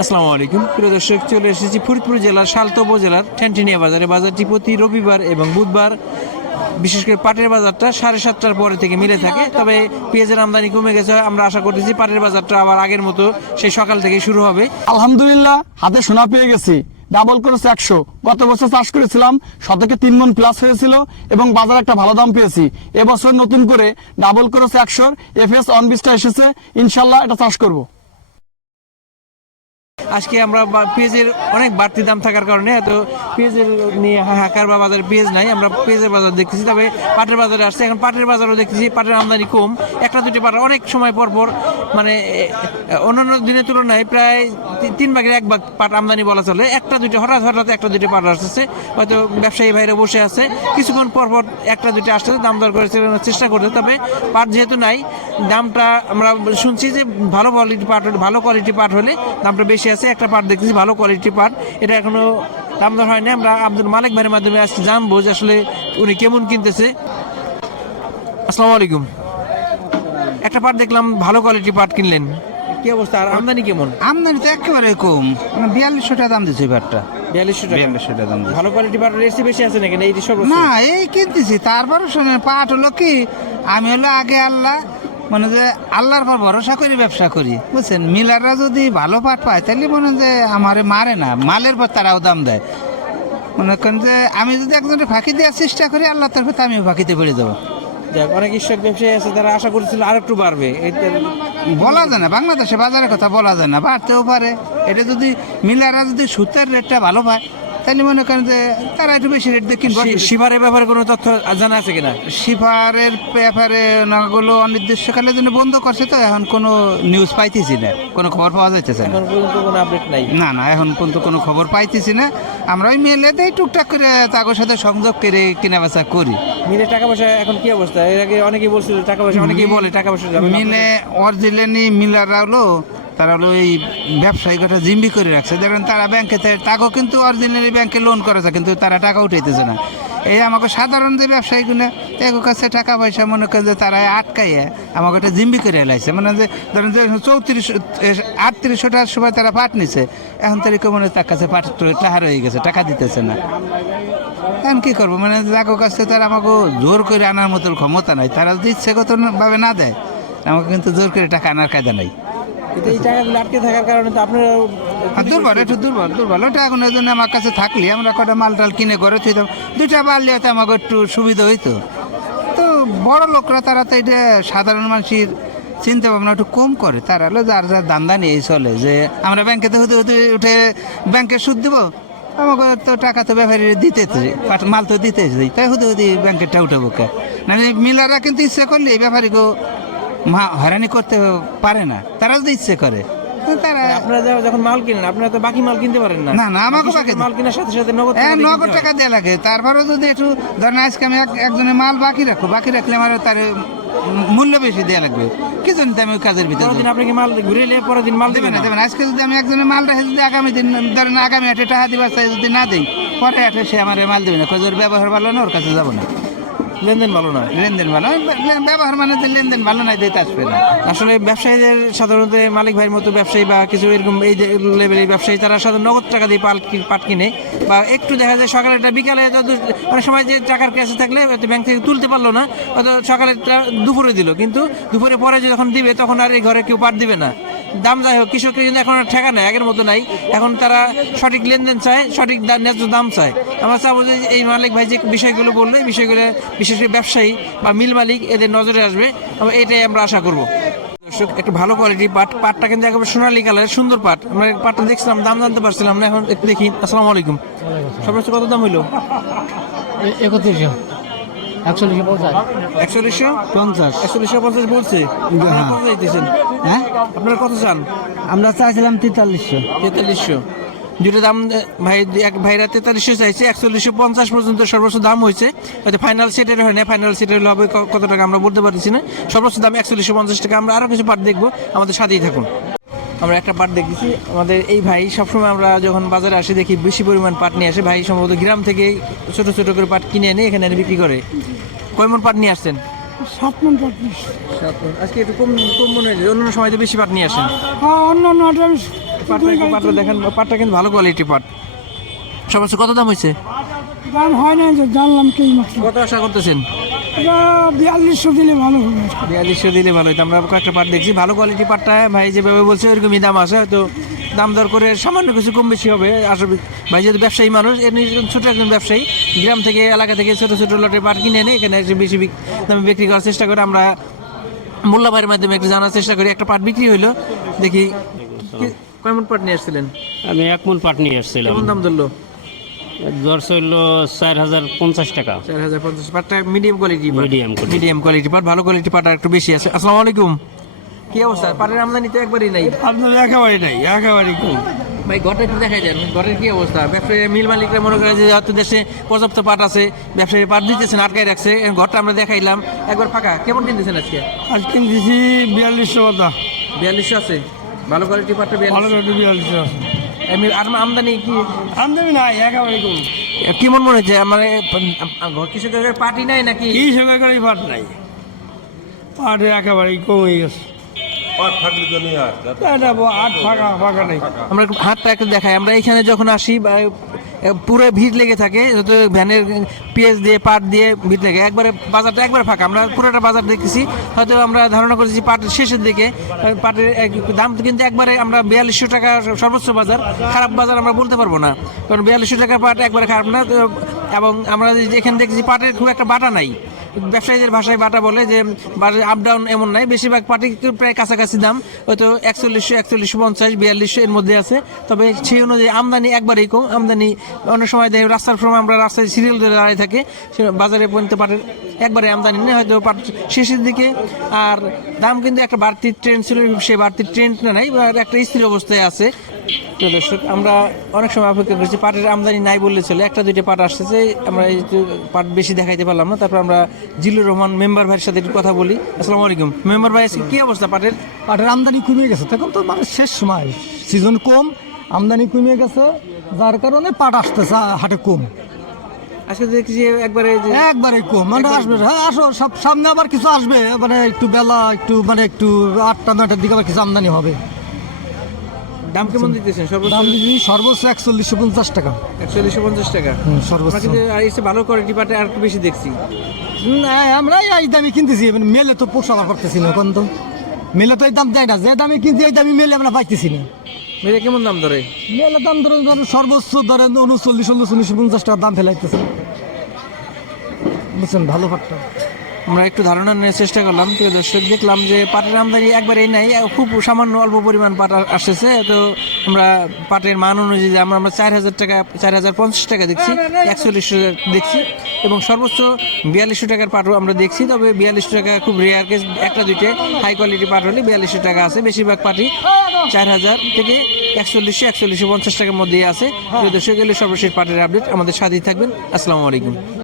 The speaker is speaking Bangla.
আসসালামু আলাইকুম। প্রিয় দর্শক, চলে এসেছি ফরিদপুর জেলার সালতা উপজেলার ঠ্যান্টিনিয়া বাজারে। বাজারটি প্রতি রবিবার এবং বুধবার, বিশেষ করে পাটের বাজারটা সাড়ে সাতটার পরে থেকে মিলে থাকে। তবে পেঁয়াজের আমদানি কমে গেছে, আমরা আশা করতেছি পাটের বাজারটা আবার আগের মতো সেই সকাল থেকে শুরু হবে। আলহামদুলিল্লাহ, হাতে সোনা পেয়ে গেছি। ডাবল করেছে একশো। গত বছর চাষ করেছিলাম, শতকে তিন মন প্লাস হয়েছিল এবং বাজারে একটা ভালো দাম পেয়েছি। এবছর নতুন করে ডাবল করেছে একশোর। এফএস অন বিশটা এসেছে, ইনশাল্লাহ এটা চাষ করব। আজকে আমরা পেঁয়াজের অনেক বাড়তি দাম থাকার কারণে এত পেঁয়াজের নিয়ে হাহাকার বা বাজারে পেঁয়াজ নাই, আমরা পেঁয়াজের বাজার দেখতেছি। তবে পাটের বাজারে আসছে। এখন পাটের বাজারও দেখতেছি, পাটের আমদানি কম। একটা দুটি পাট অনেক সময় পর পর মানে অন্যান্য দিনের তুলনায় প্রায় তিন ভাগের এক ভাগ পাট আমদানি বলা চলে। একটা দুটি হঠাৎ হঠাৎ একটা দুটি পাট আসতেছে। হয়তো ব্যবসায়ী ভাইরা বসে আছে। কিছুক্ষণ পর পর একটা দুটি আসতেছে, দাম দর করে চেষ্টা করতে তবে পাট যেহেতু নাই, দামটা আমরা শুনছি যে ভালো কোয়ালিটি পাট ভালো কোয়ালিটি পাট হলে দামটা বেশি আছে। একটা পাট দেখতেছি ভালো কোয়ালিটি পাট এটা এখনও দাম দর হয়নি আমরা আব্দুল মালিক ভাইয়ের মাধ্যমে আজকে জানব যে আসলে উনি কেমন কিনতেছে। আসসালামু আলাইকুম। একটা পাট দেখলাম ভালো কোয়ালিটি পাট কিনলেন। কি অবস্থা আর আমদানি কেমন? আমদানি তো একেবারে কম। মানে বিয়াল্লিশশো টাকা দাম দিচ্ছে এবারটা বিয়াল্লিশশো টাকা? বিয়াল্লিশশো টাকা দাম ভালো কোয়ালিটি পাট রেসি বেশি আছে নাকি? না এই সব না এই কিনতেছি তারপরে সময় পাট হলো কি আমি হলো আগে আল্লাহ মানে যে আল্লাহর পর ভরসা করি ব্যবসা করি। বুঝছেন? মিলাররা যদি ভালো পাট পায় তাহলে মনে যে আমারে মারে না। মালের পর তারাও দাম দেয়। মনে করেন যে আমি যদি একজনের ফাঁকি দেওয়ার চেষ্টা করি আল্লাহ তরফে তো আমিও ফাঁকিতে পড়ে দেবো যাক অনেক কৃষক ব্যবসায়ী আছে তারা আশা করছিল আর একটু বাড়বে। এটা- বলা যায় না বাংলাদেশে বাজারের কথা বলা যায় না বাড়তেও পারে। এটা যদি মিলাররা যদি সুতের রেটটা ভালো পায় তাহলে মনে করেন যে তারা একটু বেশি রেট দিয়ে কিনবো। শি- শিবারের ব্যাপারে কোনো তথ্য জানা আছে কিনা? সিফারের ব্যাপারে ওনাগুলো অনির্দিষ্টকালের জন্য বন্ধ করছে তো এখন কোনো নিউজ পাইতেছি না। কোনো খবর পাওয়া যাইতেছে না। কোনো আপডেট নাই। না না এখন পর্যন্ত কোনো খবর পাইতেছি না। আমরা ওই মেলে দেই টুকটাক করে তাদের সাথে সংযোগ করে কেনা বেচা করি। মিলে টাকা পয়সা এখন কি অবস্থা? এর আগে অনেকেই বলছিল টাকা পয়সা অনেকেই বলে টাকা পয়সা যাবে মিলে অরিজিনালি মিলার হলো তারা হলো এই ব্যবসায়ী কথা জিম্বি করে রাখছে। দেখেন তারা ব্যাংকে তাকেও কিন্তু অরিজিনালি ব্যাংকে লোন করেছে, কিন্তু তারা টাকা উঠাইতেছে না। এই আমাকে সাধারণ যে ব্যবসায়ীগুলো, এগো কাছে টাকা পয়সা মনে করে যে তারা আটকাইয়া আমাকে একটা জিম্বি করে এলাইছে মানে যে ধরেন যে চৌত্রিশ আটত্রিশশো টাকার সময় তারা পাট নিছে, এখন তার মনে তার কাছে পাট টাহার হয়ে গেছে, টাকা দিতেছে না। এখন কী করব? মানে যাকে কাছে তারা আমাকে জোর করে আনার মতো ক্ষমতা নাই, তারা যদি ইচ্ছেগত ভাবে না দেয়, আমাকে কিন্তু জোর করে টাকা আনার কায়দা নাই। কিন্তু এই টাকাগুলো আটকে থাকার কারণে তো আপনারা দুর্বল একটু দুর্বল দুর্বল। ওটা এখন ওই আমার কাছে থাকলে আমরা কটা মাল টাল কিনে ঘরে থইতাম দুইটা বাড়লে হয়তো আমাকে একটু সুবিধা হইতো। তো বড় লোকরা তারা তো এটা সাধারণ মানুষের চিন্তা ভাবনা একটু কম করে। তারা হলো যার যার দান্দা নিয়েই চলে যে আমরা ব্যাংকেতে হতে হতে উঠে ব্যাংকে সুদ দেবো। আমাকে তো টাকা তো ব্যাপারী দিতে তো, মাল তো দিতে তাই হতে হতে ব্যাংকেরটা উঠে বোকা না মিলাররা কিন্তু ইচ্ছে করলে এই ব্যাপারীকেও মা হয়রানি করতে পারে না তারা যদি ইচ্ছে করে। তারা আপনারা যখন মাল কিনেন আপনারা তো বাকি মাল কিনতে পারেন না। না, না, বাকি মাল কেনার সাথে সাথে নগদ হ্যাঁ নগদ টাকা দেওয়া লাগে। তারপরে যদি একটু ধরেন আজকে আমি এক- একজনের মাল বাকি রাখব বাকি রাখলে আমার তার মূল্য বেশি দেওয়া লাগবে। কি জন্য আমি ওই কাজের ভিতরে দিন আপনি কি মাল ঘুরে এলে পরের দিন মাল দেবেন না না। দেবেন আজকে যদি আমি একজনের মাল রাখে যদি আগামী দিন ধরেন আগামী হাটে টাকা দিবার চাই যদি না দেই পরে হাটে সে আমার মাল দেবে না। কজোর ব্যবহার ভালো না ওর কাছে যাব না। লেনদেন ভালো না? লেনদেন ভালো? ব্যবহার মানে লেনদেন ভালো নাই দিতে আসবে না। আসলে ব্যবসায়ীদের সাধারণত মালিক ভাইয়ের মতো ব্যবসায়ী বা কিছু এরকম এই যে লেভেলের ব্যবসায়ী তারা সাধারণত নগদ টাকা দিয়ে পাল পাট কিনে বা একটু দেখা যায় সকালে একটা বিকালে অনেক সময় যে টাকার ক্যাশে থাকলে হয়তো ব্যাংক থেকে তুলতে পারল না হয়তো সকালে দুপুরে দিল। কিন্তু দুপুরে পরে যখন দিবে তখন আর এই ঘরে কেউ পাট দিবে না। দাম যাই হোক কৃষকের কিন্তু এখন আর ঠেকা নেই আগের মতো নাই। এখন তারা সঠিক লেনদেন চায় সঠিক ন্যায্য দাম চায়। আমরা চাবো যে এই মালিক ভাই যে বিষয়গুলো বললে বিষয়গুলো বিশেষ করে ব্যবসায়ী বা মিল মালিক এদের নজরে আসবে। এটাই আমরা আশা করব। দর্শক একটু ভালো কোয়ালিটি পাট পাটটা কিন্তু একেবারে সোনালী কালারের সুন্দর পাট। আমরা পাটটা দেখছিলাম দাম জানতে পারছিলাম না এখন একটু দেখি। আসসালামু আলাইকুম। সর্বোচ্চ কত দাম হইল? একত্রিশশো। একচল্লিশশো পঞ্চাশ। একচল্লিশশো? পঞ্চাশ। একচল্লিশশো পঞ্চাশ বলছে? চাইতেছেন হ্যাঁ? আপনারা কত চান? আমরা চাইছিলাম তেতাল্লিশশো। তেতাল্লিশশো। দুটো দাম ভাই এক, ভাইরা তেতাল্লিশশো চাইছে, একচল্লিশশো পঞ্চাশ পর্যন্ত সর্বোচ্চ দাম হয়েছে। হয়তো ফাইনাল সেটের হয় না ফাইনাল সেটের হবে কত টাকা আমরা বলতে পারছি না। সর্বোচ্চ দাম একচল্লিশশো পঞ্চাশ টাকা, আমরা আরও কিছু পাট দেখব, আমাদের সাথেই থাকুন। আমরা একটা পাট দেখতেছি, আমাদের এই ভাই সবসময় আমরা যখন বাজারে আসি, দেখি বেশি পরিমাণ পাট নিয়ে আসে। ভাই সম্ভবত গ্রাম থেকে ছোট ছোট করে পাট কিনে এনে এখানে বিক্রি করে। কয়মন পাট নিয়ে আসছেন? সাত মন পঁয়ত্রিশ আজকে একটু কম কম মনে অন্য সময় তো বেশি পাট নিয়ে আসেন। হ্যাঁ অন্য অন্য পাটটা একটু পাটটা দেখেন। পাটটা কিন্তু ভালো কোয়ালিটি পাট। কত দাম হয়েছে? দাম হয় না জানলাম কি কত আশা করতেছেন? বিয়াল্লিশশো দিলে ভালো হবে। বিয়াল্লিশশো দিলে ভালো হতো আমরা কয়েকটা পাট দেখছি। ভালো কোয়ালিটি পাটটা ভাই যেভাবে বলছে ওইরকমই দাম আছে হয়তো দাম দর করে সামান্য কিছু কম বেশি হবে। আসলে ভাই যেহেতু ব্যবসায়ী মানুষ এমনি ছোটো একজন ব্যবসায়ী গ্রাম থেকে এলাকা থেকে ছোটো ছোটো লটে পাট কিনে এনে এখানে বেশি দামে বিক্রি করার চেষ্টা করে। আমরা মূল্যবাইয়ের মাধ্যমে একটু জানার চেষ্টা করি। একটা পাট বিক্রি হইল। দেখি কি- কেমন পাট নিয়ে আসছিলেন? আমি এক মন পাট নিয়ে এসেছিলাম কেমন দাম ধরলো? চার হাজার পঞ্চাশ টাকা। চার হাজার পঞ্চাশ। পাটটা medium quality quality। Medium quality পাট ভালো কোয়ালিটি পাট একটু বেশি আছে। আসসালামু আলাইকুম। কি অবস্থা? পাটের আমদানি তো একবারই নাই। আপনার একেবারে নাই একেবারে কম। ভাই ঘরটা একটু দেখা যায় ঘরের কি অবস্থা? ব্যবসায়ী মিল মালিকরা মনে করে যে হয়তো দেশে পর্যাপ্ত পাট আছে ব্যবসায়ী পাট দিতেছেন আটকায় রাখছে। ঘরটা আমরা দেখাইলাম একবার ফাঁকা। কেমন কিনতেছেন আজকে? আজ কিনতেছি বিয়াল্লিশশো কথা বিয়াল্লিশশো আছে? ভালো কোয়ালিটি পাটটা ভালো রেটে বিয়াল্লিশশো আছে। এমনি আর আমদানি কি? আমদামি নাই একেবারে কম। কেমন মনে হচ্ছে? মানে ঘর কৃষকের পার্টি নাই নাকি? কি সঙ্গে করে পাট নাই। পাট একেবারে কমে গেছে। এটা ব- আট ফাঁকা ফাঁকা নেই। আমরা একটু হাতটা একটু দেখাই। আমরা এখানে যখন আসি বা পুরো ভিড় লেগে থাকে যত ভ্যানের পেঁয়াজ দিয়ে পাট দিয়ে ভিড় লেগে। একবারে বাজারটা একবারে ফাঁকা। আমরা পুরোটা বাজার দেখেছি হয়তো আমরা ধারণা করেছি পাটের শেষের দিকে। পাটের এক- দাম তো কিন্তু একবারে আমরা বিয়াল্লিশশো টাকা সর্বোচ্চ বাজার। খারাপ বাজার আমরা বলতে পারব না। কারণ বিয়াল্লিশশো টাকা পাট একবারে খারাপ না। তো এবং আমরা যে- এখানে দেখছি পাটের খুব একটা বাটা নাই। ব্যবসায়ীদের ভাষায় বাটা বলে যে আপ ডাউন এমন নাই। বেশিরভাগ পাটি প্রায় কাছাকাছি দাম। হয়তো একচল্লিশশো একচল্লিশশো পঞ্চাশ, বিয়াল্লিশশো এর মধ্যে আছে। তবে সেই অনুযায়ী আমদানি একবারেই কম। আমদানি অনেক সময় দেখি রাস্তার সময় আমরা রাস্তায় সিরিয়াল ধরে দাঁড়িয়ে থাকি। বাজারে পর্যন্ত পাটের একবারে আমদানি নেই। হয়তো পাট শেষের দিকে। আর দাম কিন্তু একটা বাড়তি ট্রেন্ড ছিল। সে বাড়তি ট্রেন্ড নাই একটা স্থির অবস্থায় আছে। তো দর্শক আমরা অনেক সময় অপেক্ষা করছি পাটের আমদানি নাই বললে চলে। একটা দুইটা পাট আসতেছে আমরা এই যে পাট বেশি দেখাইতে পারলাম না। তারপর আমরা জিল্লুর রহমান মেম্বার ভাইয়ের সাথে একটু কথা বলি। আসসালামু আলাইকুম। মেম্বার ভাই আজকে কি অবস্থা পাটের? পাটের আমদানি কমে গেছে। তখন তো মানে শেষ সময়। সিজন কম আমদানি কমে গেছে যার কারণে পাট আসতেছে হাটে কম। আজকে দেখছি যে একবারে যে একবারে কম। মানে আসবে হ্যাঁ আসো সব সামনে আবার কিছু আসবে। মানে একটু বেলা একটু মানে একটু আটটা নয়টার দিকে আবার কিছু আমদানি হবে। দাম কেমন দিতেছেন? সর্বোচ্চ দাম দিবি সর্বোচ্চ একচল্লিশশো পঞ্চাশ টাকা? একচল্লিশশো পঞ্চাশ টাকা সর্বোচ্চ আর এসে ভালো কোয়ালিটি পাটে আর একটু বেশি দেখছি। না, আমরা এই দামে কিনতেছি। মানে মেলে তো পোষা করতেছি না এখন তো? মেলে তো এই দাম দেয় না। যে দামে কিনছি এই দামে মেলে আমরা পাইতেছি না। মেলে কেমন দাম ধরে? মেলে দাম ধরেন ধরেন সর্বোচ্চ ধরেন উনচল্লিশ উনচল্লিশ পঞ্চাশ টাকা দাম ফেলাইতেছে। বুঝছেন ভালো পাটটা। আমরা একটু ধারণা নেওয়ার চেষ্টা করলাম। তো দর্শক, দেখলাম যে পাটের আমদানি একবারেই নাই, খুব সামান্য অল্প পরিমাণ পাট আ- আসতেছে তো আমরা পাটের মান অনুযায়ী আমরা আমরা চার হাজার টাকা চার হাজার পঞ্চাশ টাকা দেখছি, একচল্লিশশো দেখছি এবং সর্বোচ্চ বিয়াল্লিশশো টাকার পাটও আমরা দেখছি। তবে বিয়াল্লিশশো টাকা খুব রেয়ার কেস একটা দুইটে হাই কোয়ালিটি পাট হলে বিয়াল্লিশশো টাকা আছে। বেশিরভাগ পাটি চার হাজার থেকে একচল্লিশশো একচল্লিশশো পঞ্চাশ টাকার মধ্যেই আছে। তো দর্শক এলে সর্বশেষ পাটের আপডেট আমাদের সাথেই থাকবেন। আসসালামু আলাইকুম।